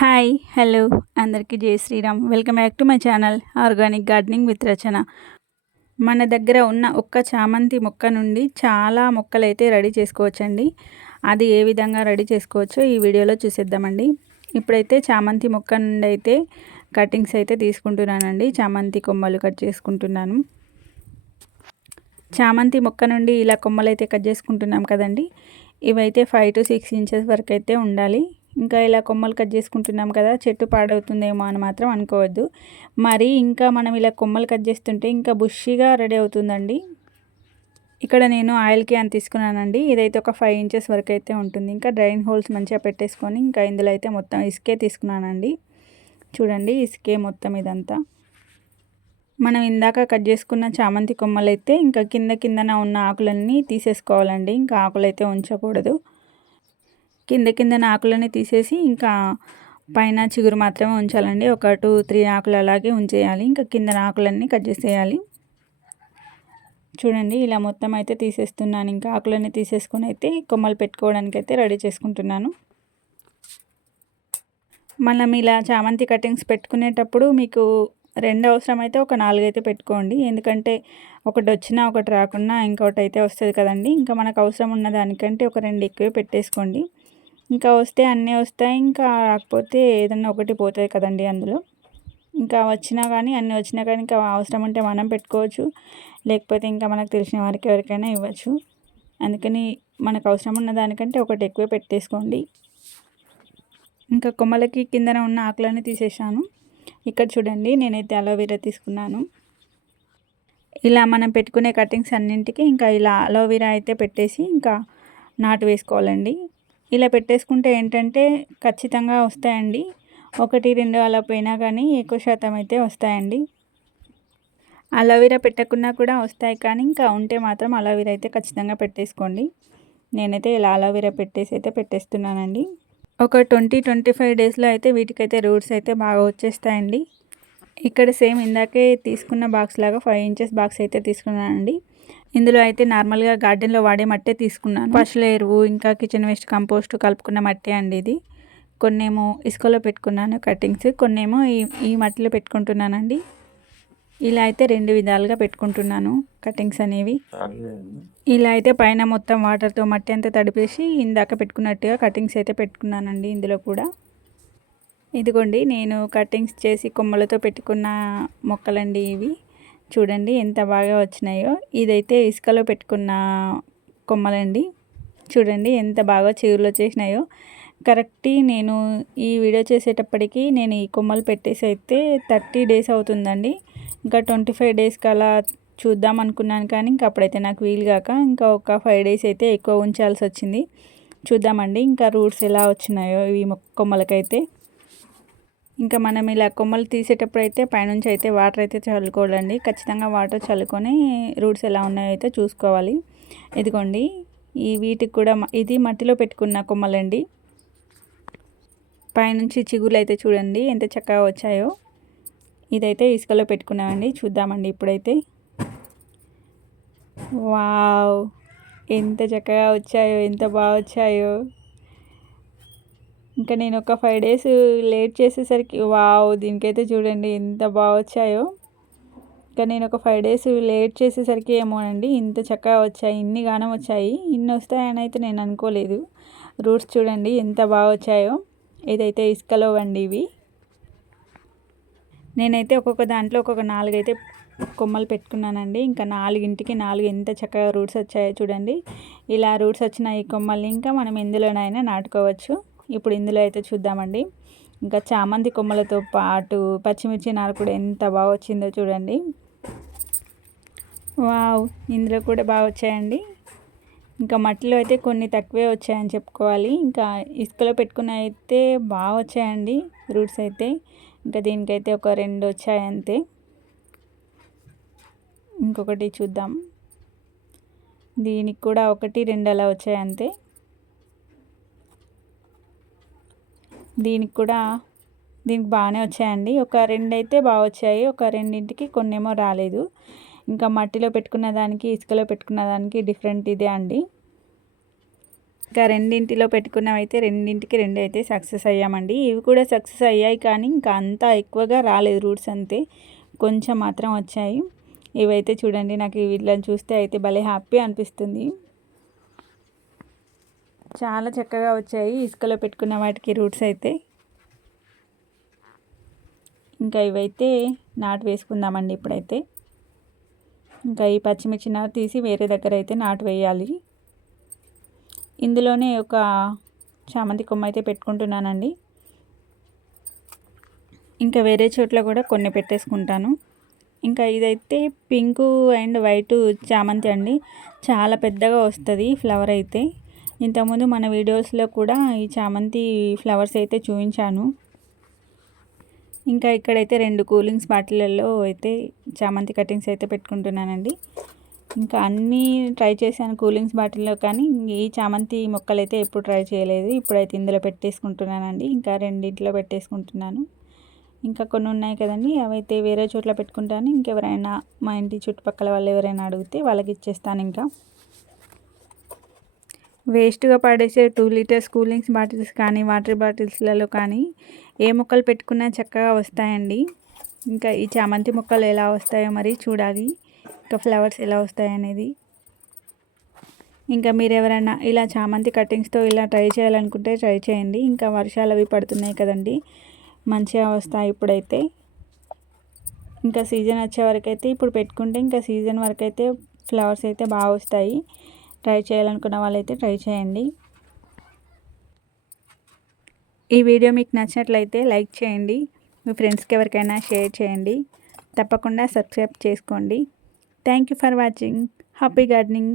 Hi hello. అందరికీ జై Sriram. Welcome back to my channel organic gardening with Rachana. మన దగ్గర ఉన్న ఒక్క చామంతి మొక్క నుండి చాలా మొక్కలు అయితే రెడీ చేసుకోవచ్చండి. అది ఏ విధంగా రెడీ చేసుకోవచ్చో ఈ వీడియోలో చూసేద్దామండి. ఇప్పుడైతే చామంతి మొక్క నుండి అయితే కటింగ్స్ అయితే తీసుకుంటున్నానండి. చామంతి కొమ్మలు కట్ చేసుకుంటున్నాను. చామంతి మొక్క నుండి ఇలా కొమ్మలు అయితే కట్ చేసుకుంటున్నాం కదండి. ఇవైతే ఫైవ్ టు సిక్స్ ఇంచెస్ వరకు అయితే ఉండాలి. ఇంకా ఇలా కొమ్మలు కట్ చేసుకుంటున్నాం కదా చెట్టు పాడవుతుందేమో అని మాత్రం అనుకోవద్దు. మరి ఇంకా మనం ఇలా కొమ్మలు కట్ చేస్తుంటే ఇంకా బుష్షిగా రెడీ అవుతుందండి. ఇక్కడ నేను ఆయిల్ క్యాన్ తీసుకున్నానండి. ఇదైతే ఒక ఫైవ్ ఇంచెస్ వరకు అయితే ఉంటుంది. ఇంకా డ్రైన్ హోల్స్ మంచిగా పెట్టేసుకొని ఇంకా ఇందులో అయితే మొత్తం ఇసుకే తీసుకున్నానండి. చూడండి ఇసుకే మొత్తం ఇదంతా. మనం ఇందాక కట్ చేసుకున్న చామంతి కొమ్మలు అయితే ఇంకా కింద కిందన ఉన్న ఆకులన్నీ తీసేసుకోవాలండి. ఇంకా ఆకులైతే ఉంచకూడదు. కింద కింద ఆకులని తీసేసి ఇంకా పైన చిగురు మాత్రమే ఉంచాలండి. ఒక టూ త్రీ ఆకులు అలాగే ఉంచేయాలి. ఇంకా కింద ఆకులన్నీ కట్ చేసేయాలి. చూడండి ఇలా మొత్తం అయితే తీసేస్తున్నాను. ఇంకా ఆకులన్నీ తీసేసుకొని అయితే కొమ్మలు పెట్టుకోవడానికి అయితే రెడీ చేసుకుంటున్నాను. మనం ఇలా చామంతి కటింగ్స్ పెట్టుకునేటప్పుడు మీకు రెండు అవసరమైతే ఒక నాలుగైతే పెట్టుకోండి. ఎందుకంటే ఒకటి వచ్చినా ఒకటి రాకున్నా ఇంకొకటి అయితే వస్తుంది కదండి. ఇంకా మనకు అవసరం ఉన్న దానికంటే ఒక రెండు ఎక్కువే పెట్టేసుకోండి. ఇంకా వస్తే అన్నీ వస్తాయి ఇంకా రాకపోతే ఏదన్నా ఒకటి పోతుంది కదండి అందులో. ఇంకా వచ్చినా కానీ అన్నీ వచ్చినా కానీ ఇంకా అవసరం ఉంటే మనం పెట్టుకోవచ్చు. లేకపోతే ఇంకా మనకు తెలిసిన వారికి ఎవరికైనా ఇవ్వచ్చు. అందుకని మనకు అవసరం ఉన్న దానికంటే ఒకటి ఎక్కువ పెట్టేసుకోండి. ఇంకా కొమ్మలకి కిందన ఉన్న ఆకులన్నీ తీసేసాను ఇక్కడ చూడండి నేనైతే అలోవెరా తీసుకున్నాను. ఇలా మనం పెట్టుకునే కటింగ్స్ అన్నింటికి ఇంకా ఇలా అలోవెరా అయితే పెట్టేసి ఇంకా నాటు వేసుకోవాలండి. ఇలా పెట్టేసుకుంటే ఏంటంటే ఖచ్చితంగా వస్తాయండి. ఒకటి రెండు అలా పోయినా కానీ ఎక్కువ శాతం అయితే వస్తాయండి. అలోవెరా పెట్టకున్నా కూడా వస్తాయి కానీ ఇంకా ఉంటే మాత్రం అలోవెరా అయితే ఖచ్చితంగా పెట్టేసుకోండి. నేనైతే ఇలా అలోవెరా పెట్టేసి అయితే పెట్టేస్తున్నానండి. ఒక ట్వంటీ ట్వంటీ ఫైవ్ డేస్లో అయితే వీటికైతే రూట్స్ అయితే బాగా వచ్చేస్తాయండి. ఇక్కడ సేమ్ ఇందాకే తీసుకున్న బాక్స్ లాగా ఫైవ్ ఇంచెస్ బాక్స్ అయితే తీసుకున్నానండి. ఇందులో అయితే నార్మల్గా గార్డెన్లో వాడే మట్టే తీసుకున్నాను. పశువుల ఎరువు ఇంకా కిచెన్ వేస్ట్ కంపోస్ట్ కలుపుకున్న మట్టే అండి ఇది. కొన్నేమో ఇసుకలో పెట్టుకున్నాను కటింగ్స్ కొన్నేమో ఈ ఈ మట్టిలో పెట్టుకుంటున్నానండి. ఇలా అయితే రెండు విధాలుగా పెట్టుకుంటున్నాను కటింగ్స్ అనేవి. ఇలా అయితే పైన మొత్తం వాటర్తో మట్టి అంతా తడిపేసి ఇందాక పెట్టుకున్నట్టుగా కటింగ్స్ అయితే పెట్టుకున్నానండి ఇందులో కూడా. ఇదిగోండి నేను కటింగ్స్ చేసి కొమ్మలతో పెట్టుకున్న మొక్కలండి ఇవి. చూడండి ఎంత బాగా వచ్చినాయో. ఇదైతే ఇసుకలో పెట్టుకున్న కొమ్మలండి. చూడండి ఎంత బాగా చిగురులు వచ్చేసినాయో. కరెక్ట్ నేను ఈ వీడియో చేసేటప్పటికి నేను ఈ కొమ్మలు పెట్టేసి అయితే థర్టీ డేస్ అవుతుందండి. ఇంకా ట్వంటీ ఫైవ్ డేస్కి అలా చూద్దాం అనుకున్నాను కానీ ఇంకా అప్పుడైతే నాకు వీలు కాక ఇంకా ఒక ఫైవ్ డేస్ అయితే ఎక్కువ ఉంచాల్సి వచ్చింది. చూద్దామండి ఇంకా రూట్స్ ఎలా వచ్చినాయో ఈ కొమ్మలకైతే. ఇంకా మనం ఇలా కొమ్మలు తీసేటప్పుడు అయితే పైనుంచి అయితే వాటర్ అయితే చల్లుకోవాలండి. ఖచ్చితంగా వాటర్ చల్లుకొని రూట్స్ ఎలా ఉన్నాయో అయితే చూసుకోవాలి. ఇదిగోండి ఈ వీటికి కూడా ఇది మట్టిలో పెట్టుకున్న కొమ్మలండి. పైనుంచి చిగులు అయితే చూడండి ఎంత చక్కగా వచ్చాయో. ఇదైతే ఇసుకలో పెట్టుకున్నామండి చూద్దామండి ఇప్పుడైతే. వావ్! ఎంత చక్కగా వచ్చాయో ఎంత బాగా వచ్చాయో. ఇంకా నేను ఒక ఫైవ్ డేస్ లేట్ చేసేసరికి వావ్ దీనికైతే చూడండి ఎంత బాగా వచ్చాయో. ఇంకా నేను ఒక ఫైవ్ డేస్ లేట్ చేసేసరికి ఏమోనండి ఇంత చక్కగా వచ్చాయి ఇన్ని గానం వచ్చాయి ఇన్ని వస్తాయని అయితే నేను అనుకోలేదు. రూట్స్ చూడండి ఎంత బాగా వచ్చాయో. ఇదైతే ఇసుకలో వండి ఇవి. నేనైతే ఒక్కొక్క దాంట్లో ఒక్కొక్క నాలుగైతే కొమ్మలు పెట్టుకున్నానండి. ఇంకా నాలుగింటికి నాలుగు ఎంత చక్కగా రూట్స్ వచ్చాయో చూడండి. ఇలా రూట్స్ వచ్చిన ఈ కొమ్మల్ని ఇంకా మనం ఎందులోనైనా నాటుకోవచ్చు. ఇప్పుడు ఇందులో అయితే చూద్దామండి. ఇంకా చామంతి కొమ్మలతో పాటు పచ్చిమిర్చి నారు కూడా ఎంత బాగా వచ్చిందో చూడండి. వావ్! ఇందులో కూడా బాగా వచ్చాయండి. ఇంకా మట్టిలో అయితే కొన్ని తక్కువే వచ్చాయని చెప్పుకోవాలి. ఇంకా ఇసుకలో పెట్టుకున్న అయితే బాగా వచ్చాయండి రూట్స్ అయితే. ఇంకా దీనికైతే ఒక రెండు వచ్చాయి అంతే. ఇంకొకటి చూద్దాం. దీనికి కూడా ఒకటి రెండు అలా వచ్చాయి అంతే. దీనికి కూడా దీనికి బాగానే వచ్చాయండి. ఒక రెండు అయితే బాగా వచ్చాయి. ఒక రెండింటికి కొన్నేమో రాలేదు. ఇంకా మట్టిలో పెట్టుకున్న దానికి ఇసుకలో పెట్టుకున్న దానికి డిఫరెంట్ ఇదే అండి. ఇంకా రెండింటిలో పెట్టుకున్నవి అయితే రెండింటికి రెండు అయితే సక్సెస్ అయ్యామండి. ఇవి కూడా సక్సెస్ అయ్యాయి కానీ ఇంకా అంతా ఎక్కువగా రాలేదు రూట్స్ అంతే. కొంచెం మాత్రం వచ్చాయి. ఇవైతే చూడండి నాకు వీటిలో చూస్తే అయితే భలే హ్యాపీ అనిపిస్తుంది. చాలా చక్కగా వచ్చాయి. ఇసుకలో పెట్టుకున్న వాటికి రూట్స్ అయితే. ఇంకా ఇవైతే నాటు వేసుకుందామండి ఇప్పుడైతే. ఇంకా ఈ పచ్చిమిర్చి నాటు తీసి వేరే దగ్గర అయితే నాటు వేయాలి. ఇందులోనే ఒక చామంతి కొమ్మ అయితే పెట్టుకుంటున్నానండి. ఇంకా వేరే చోట్ల కూడా కొన్ని పెట్టేసుకుంటాను. ఇంకా ఇదైతే పింకు అండ్ వైట్ చామంతి అండి. చాలా పెద్దగా వస్తుంది ఫ్లవర్ అయితే. ఇంతకుముందు మన వీడియోస్లో కూడా ఈ చామంతి ఫ్లవర్స్ అయితే చూపించాను. ఇంకా ఇక్కడైతే రెండు కూలింగ్స్ బాటిళ్ళల్లో అయితే చామంతి కటింగ్స్ అయితే పెట్టుకుంటున్నానండి. ఇంకా అన్నీ ట్రై చేశాను కూలింగ్స్ బాటిల్లో కానీ ఈ చామంతి మొక్కలు అయితే ఎప్పుడు ట్రై చేయలేదు. ఇప్పుడైతే ఇందులో పెట్టేసుకుంటున్నానండి. ఇంకా రెండింటిలో పెట్టేసుకుంటున్నాను. ఇంకా కొన్ని ఉన్నాయి కదండి. అవైతే వేరే చోట్ల పెట్టుకుంటాను. ఇంకెవరైనా మా ఇంటి చుట్టుపక్కల వాళ్ళు ఎవరైనా అడిగితే వాళ్ళకి ఇచ్చేస్తాను ఇంకా. వేస్ట్గా పడేసే టూ లీటర్స్ కూలింగ్స్ బాటిల్స్ కానీ వాటర్ బాటిల్స్లలో కానీ ఏ మొక్కలు పెట్టుకున్నా చక్కగా వస్తాయండి. ఇంకా ఈ చామంతి మొక్కలు ఎలా వస్తాయో మరి చూడాలి. ఇంకా ఫ్లవర్స్ ఎలా వస్తాయి అనేది. ఇంకా మీరు ఎవరైనా ఇలా చామంతి కటింగ్స్తో ఇలా ట్రై చేయాలనుకుంటే ట్రై చేయండి. ఇంకా వర్షాలు అవి పడుతున్నాయి కదండి. మంచిగా వస్తాయి ఇప్పుడైతే. ఇంకా సీజన్ వచ్చే వరకు అయితే ఇప్పుడు పెట్టుకుంటే ఇంకా సీజన్ వరకు అయితే ఫ్లవర్స్ అయితే బాగా వస్తాయి. ట్రై చేయాలనుకున్న వాళ్ళైతే ట్రై చేయండి. ఈ వీడియో మీకు నచ్చినట్లయితే లైక్ చేయండి. మీ ఫ్రెండ్స్కి ఎవరికైనా షేర్ చేయండి. తప్పకుండా సబ్స్క్రైబ్ చేసుకోండి. Thank you for watching. Happy gardening.